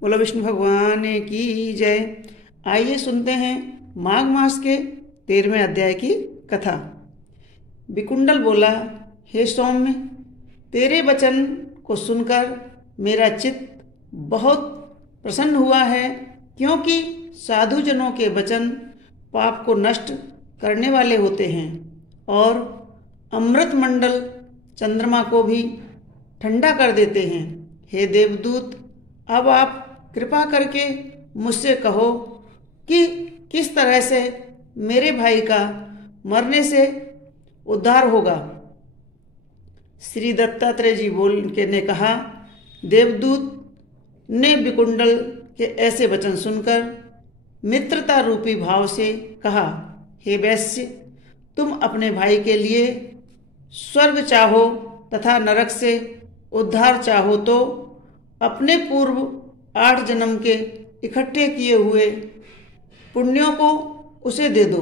बोलो विष्णु भगवान की जय। आइए सुनते हैं माघ मास के 13वें अध्याय की कथा। विकुंडल बोला, हे सौम्य, तेरे वचन को सुनकर मेरा चित्त बहुत प्रसन्न हुआ है, क्योंकि साधुजनों के वचन पाप को नष्ट करने वाले होते हैं और अमृत मंडल चंद्रमा को भी ठंडा कर देते हैं। हे देवदूत, अब आप कृपा करके मुझसे कहो कि किस तरह से मेरे भाई का मरने से उद्धार होगा। श्री दत्तात्रेय जी बोल के ने कहा, देवदूत ने विकुंडल के ऐसे वचन सुनकर मित्रता रूपी भाव से कहा, हे वैश्य, तुम अपने भाई के लिए स्वर्ग चाहो तथा नरक से उद्धार चाहो तो अपने पूर्व 8 जन्म के इकट्ठे किए हुए पुण्यों को उसे दे दो।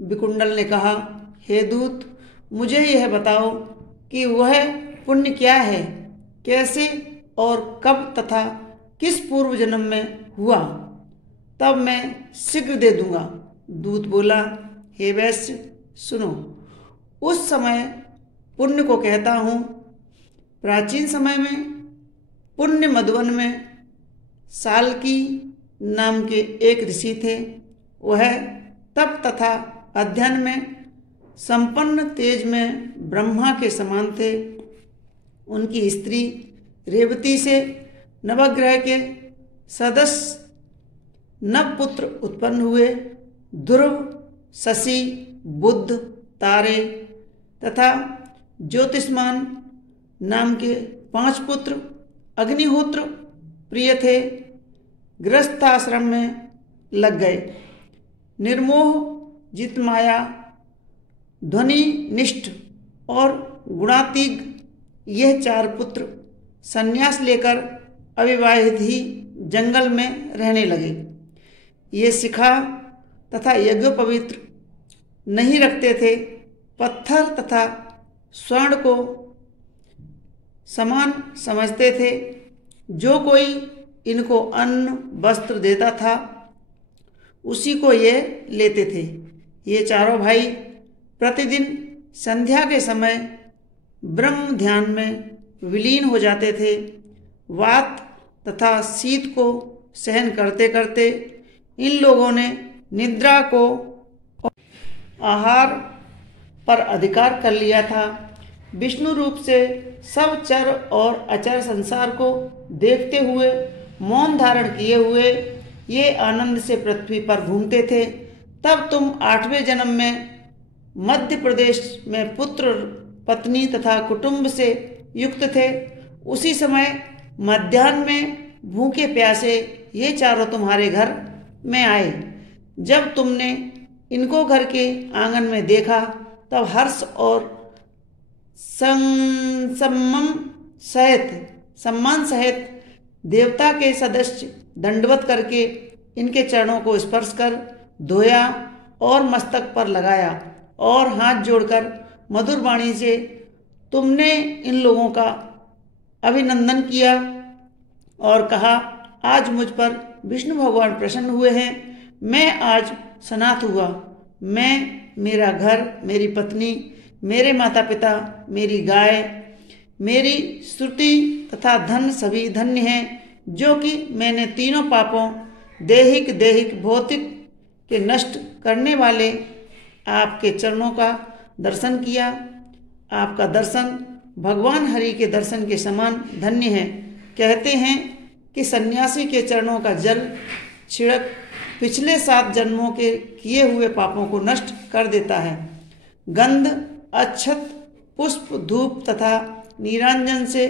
विकुंडल ने कहा, हे दूत, मुझे यह बताओ कि वह पुण्य क्या है, कैसे और कब तथा किस पूर्व जन्म में हुआ, तब मैं शीघ्र दे दूंगा। दूत बोला, हे वैश्य, सुनो, उस समय पुण्य को कहता हूँ। प्राचीन समय में पुण्य मधुवन में साल्की नाम के एक ऋषि थे। वह तप तथा अध्ययन में संपन्न, तेज में ब्रह्मा के समान थे। उनकी स्त्री रेवती से नवग्रह के सदस्य नवपुत्र उत्पन्न हुए। ध्रुव, शशि, बुध, तारे तथा ज्योतिष्मान नाम के 5 पुत्र अग्निहोत्र प्रिय थे। गृहस्थाश्रम में लग गए। निर्मोह, जितमाया, ध्वनि निष्ठ और गुणातीग यह 4 पुत्र संन्यास लेकर अविवाहित ही जंगल में रहने लगे। ये शिखा तथा यज्ञ पवित्र नहीं रखते थे। पत्थर तथा स्वर्ण को समान समझते थे। जो कोई इनको अन्न वस्त्र देता था उसी को ये लेते थे। ये चारों भाई प्रतिदिन संध्या के समय ब्रह्म ध्यान में विलीन हो जाते थे। वात तथा शीत को सहन करते करते इन लोगों ने निद्रा को आहार पर अधिकार कर लिया था। विष्णु रूप से सब चर और अचर संसार को देखते हुए, मौन धारण किए हुए ये आनंद से पृथ्वी पर घूमते थे। तब तुम 8वें जन्म में मध्य प्रदेश में पुत्र, पत्नी तथा कुटुंब से युक्त थे। उसी समय मध्याह्न में भूखे प्यासे ये चारों तुम्हारे घर में आए। जब तुमने इनको घर के आंगन में देखा तब हर्ष और सम्मान सहित देवता के सदस्य दंडवत करके इनके चरणों को स्पर्श कर धोया और मस्तक पर लगाया और हाथ जोड़कर मधुर वाणी से तुमने इन लोगों का अभिनंदन किया और कहा, आज मुझ पर विष्णु भगवान प्रसन्न हुए हैं। मैं आज सनाथ हुआ। मैं, मेरा घर, मेरी पत्नी, मेरे माता पिता, मेरी गाय, मेरी श्रुति तथा धन सभी धन्य हैं, जो कि मैंने तीनों पापों, दैहिक भौतिक के नष्ट करने वाले आपके चरणों का दर्शन किया। आपका दर्शन भगवान हरि के दर्शन के समान धन्य है। कहते हैं कि सन्यासी के चरणों का जल छिड़क पिछले 7 जन्मों के किए हुए पापों को नष्ट कर देता है। गंध, अक्षत, पुष्प, धूप तथा नीरांजन से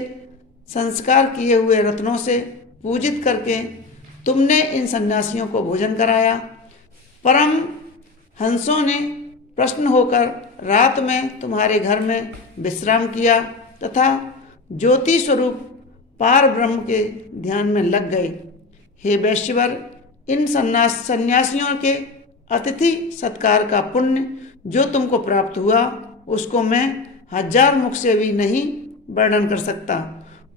संस्कार किए हुए रत्नों से पूजित करके तुमने इन सन्यासियों को भोजन कराया। परम हंसों ने प्रसन्न होकर रात में तुम्हारे घर में विश्राम किया तथा ज्योति स्वरूप पार ब्रह्म के ध्यान में लग गए। हे वैश्यवर, इन सन्यासियों के अतिथि सत्कार का पुण्य जो तुमको प्राप्त हुआ उसको मैं 1000 मुख से भी नहीं वर्णन कर सकता।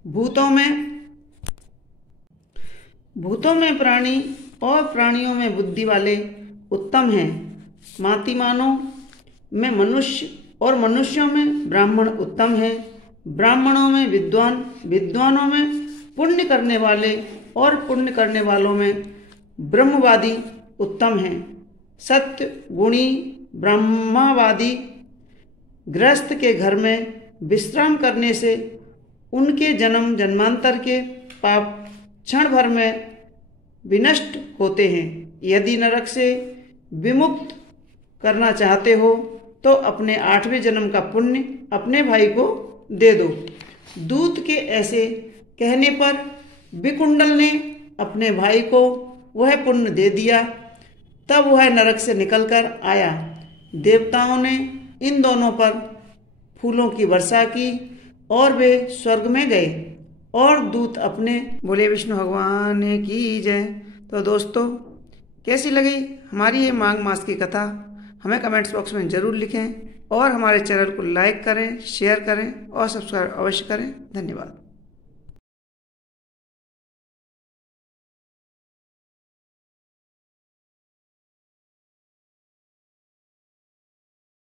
भूतों में भूतों में प्राणी और प्राणियों में बुद्धि वाले उत्तम हैं। मातिमानों में मनुष्य और मनुष्यों में ब्राह्मण उत्तम हैं। ब्राह्मणों में विद्वान, विद्वानों में पुण्य करने वाले और पुण्य करने वालों में ब्रह्मवादी उत्तम हैं। सत्य गुणी ब्रह्मवादी गृहस्थ के घर में विश्राम करने से उनके जन्म जन्मांतर के पाप क्षण भर में विनष्ट होते हैं। यदि नरक से विमुक्त करना चाहते हो तो अपने 8वें जन्म का पुण्य अपने भाई को दे दो। दूत के ऐसे कहने पर विकुंडल ने अपने भाई को वह पुण्य दे दिया। तब वह नरक से निकलकर आया। देवताओं ने इन दोनों पर फूलों की वर्षा की और वे स्वर्ग में गए और दूत अपने। बोले विष्णु भगवान की जय। तो दोस्तों, कैसी लगी हमारी ये माघ मास की कथा हमें कमेंट्स बॉक्स में ज़रूर लिखें और हमारे चैनल को लाइक करें, शेयर करें और सब्सक्राइब अवश्य करें। धन्यवाद।